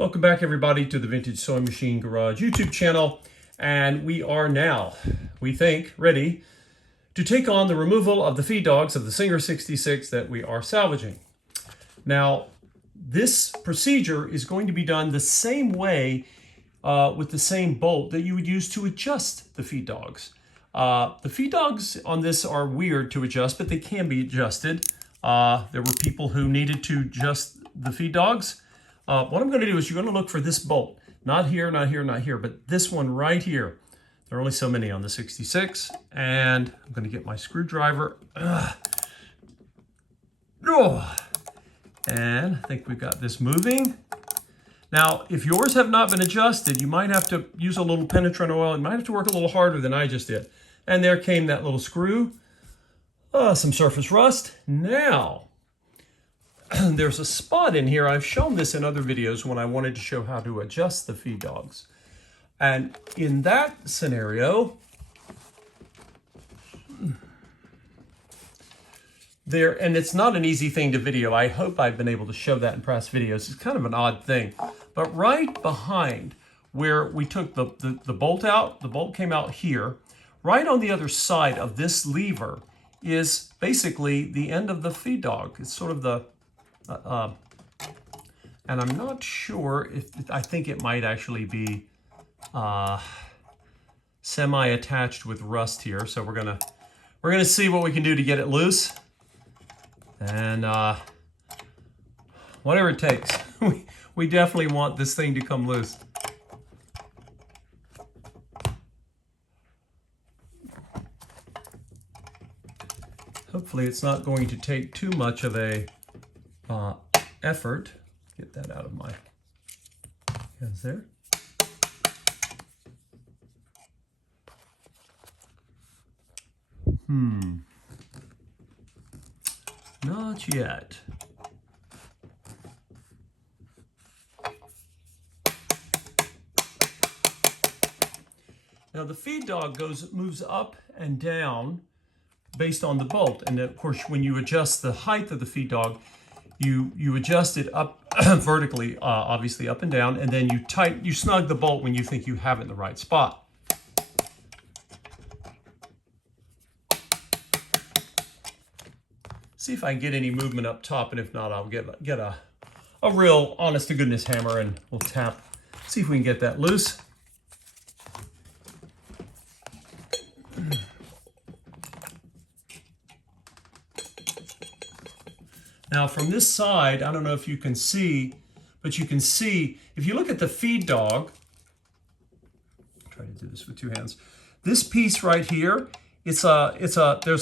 Welcome back everybody to the Vintage Sewing Machine Garage YouTube channel, and we are now, we think, ready to take on the removal of the feed dogs of the Singer 66 that we are salvaging. Now, this procedure is going to be done the same way with the same bolt that you would use to adjust the feed dogs. The feed dogs on this are weird to adjust, but they can be adjusted. There were people who needed to adjust the feed dogs. What I'm going to do is you're going to look for this bolt. Not here, not here, not here, but this one right here. There are only so many on the 66, and I'm going to get my screwdriver. And I think we've got this moving. Now, if yours have not been adjusted, you might have to use a little penetrant oil. You might have to work a little harder than I just did. And there came that little screw. Some surface rust. Now, there's a spot in here. I've shown this in other videos when I wanted to show how to adjust the feed dogs. And in that scenario, and it's not an easy thing to video. I hope I've been able to show that in past videos. It's kind of an odd thing. But right behind where we took the bolt out, the bolt came out here. Right on the other side of this lever is basically the end of the feed dog. It's sort of the, and I'm not sure if, I think it might actually be semi-attached with rust here. So we're gonna see what we can do to get it loose. And whatever it takes, we definitely want this thing to come loose. Hopefully it's not going to take too much of a effort. Get that out of my hands there. Not yet. Now the feed dog moves up and down based on the bolt, and of course when you adjust the height of the feed dog, you adjust it up vertically, obviously up and down, and then you snug the bolt when you think you have it in the right spot. See if I can get any movement up top, and if not, I'll get a real honest-to-goodness hammer and we'll tap. See if we can get that loose. Now from this side, I don't know if you can see, but you can see, if you look at the feed dog, I'll try to do this with two hands. This piece right here, there's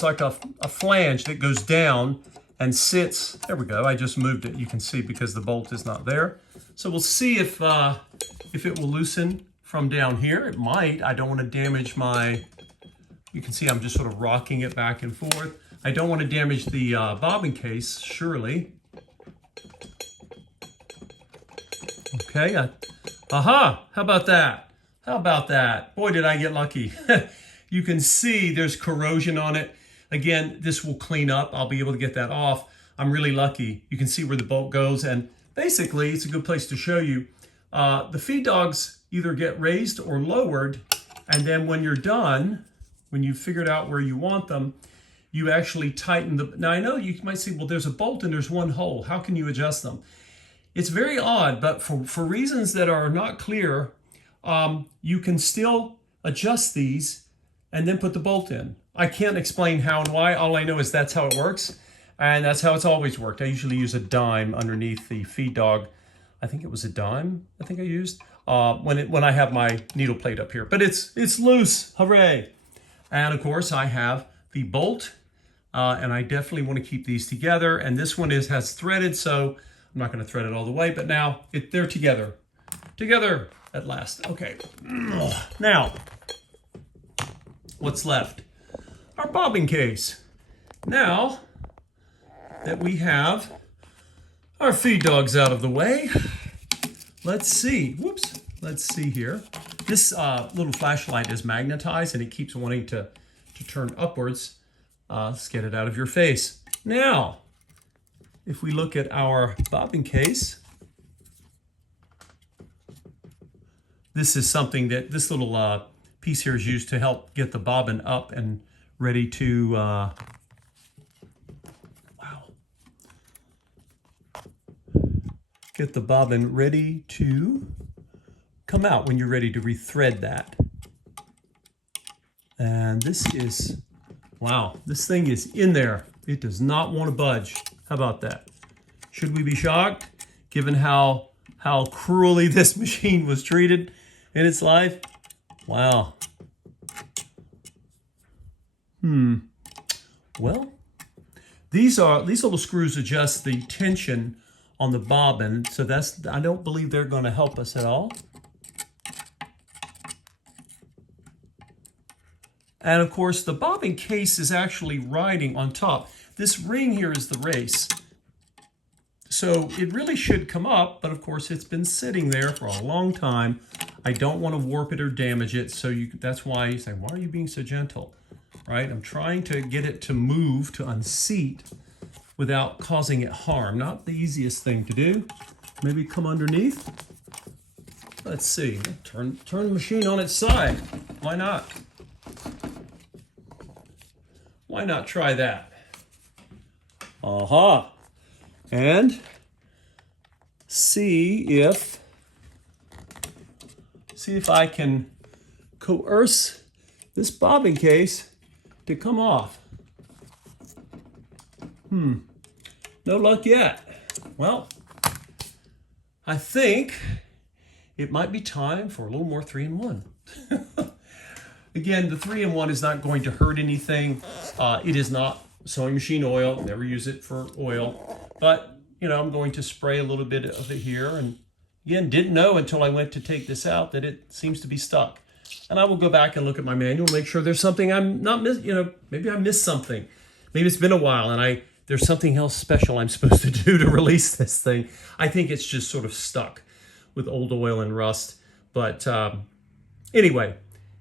like a flange that goes down and sits. There we go. I just moved it. You can see because the bolt is not there. So we'll see if it will loosen from down here. It might. I don't want to damage my. You can see I'm just sort of rocking it back and forth. I don't want to damage the bobbin case, surely. Okay. Aha! How about that? How about that? Boy, did I get lucky. You can see there's corrosion on it. Again, this will clean up. I'll be able to get that off. I'm really lucky. You can see where the bolt goes, and basically it's a good place to show you. The feed dogs either get raised or lowered, and then when you're done, when you've figured out where you want them, you actually tighten the. Now I know you might say, well, there's a bolt and there's one hole. How can you adjust them? It's very odd, but for reasons that are not clear, you can still adjust these and then put the bolt in. I can't explain how and why. All I know is that's how it works, and that's how it's always worked. I usually use a dime underneath the feed dog. I think it was a dime I think I used when I have my needle plate up here. But it's loose, hooray! And of course I have the bolt, and I definitely want to keep these together. And this one has threaded, so I'm not going to thread it all the way, but now they're together. Together at last. Okay, now what's left? Our bobbin case. Now that we have our feed dogs out of the way, let's see. Whoops. Let's see here. This little flashlight is magnetized and it keeps wanting to turn upwards. Let's get it out of your face. Now, if we look at our bobbin case, this is something that this little piece here is used to help get the bobbin up and ready to, wow. Get the bobbin ready to come out when you're ready to rethread that. And this is, wow, this thing is in there. It does not want to budge. How about that? Should we be shocked, given how cruelly this machine was treated in its life? Wow. Well, these little screws adjust the tension on the bobbin, so I don't believe they're going to help us at all. And of course, the bobbin case is actually riding on top. This ring here is the race. So it really should come up, but of course it's been sitting there for a long time. I don't want to warp it or damage it, so that's why you say, why are you being so gentle? Right? I'm trying to get it to move, to unseat without causing it harm. Not the easiest thing to do. Maybe come underneath. Let's see. Turn the machine on its side. Why not? Why not try that? Aha. And see if I can coerce this bobbin case to come off. No luck yet. Well, I think it might be time for a little more 3-in-1. Again, the 3-in-1 is not going to hurt anything. It is not sewing machine oil. Never use it for oil. But, you know, I'm going to spray a little bit of it here. And again, didn't know until I went to take this out that it seems to be stuck. And I will go back and look at my manual, make sure there's something I'm not missing. You know, maybe I missed something. Maybe it's been a while and there's something else special I'm supposed to do to release this thing. I think it's just sort of stuck with old oil and rust. But anyway,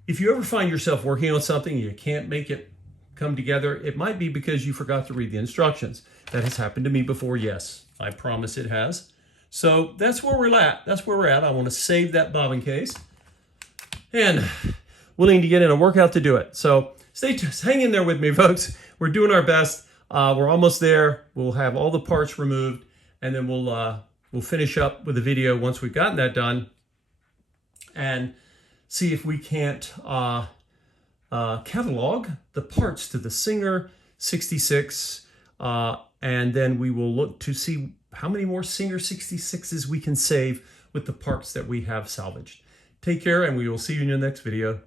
if you ever find yourself working on something and you can't make it come together, it might be because you forgot to read the instructions. That has happened to me before, yes. I promise it has. So that's where we're at. That's where we're at. I want to save that bobbin case and willing to get in a workout to do it. So hang in there with me, folks. We're doing our best. We're almost there. We'll have all the parts removed, and then we'll finish up with the video once we've gotten that done, and see if we can't catalog the parts to the Singer 66, and then we will look to see how many more Singer 66s we can save with the parts that we have salvaged. Take care, and we will see you in the next video.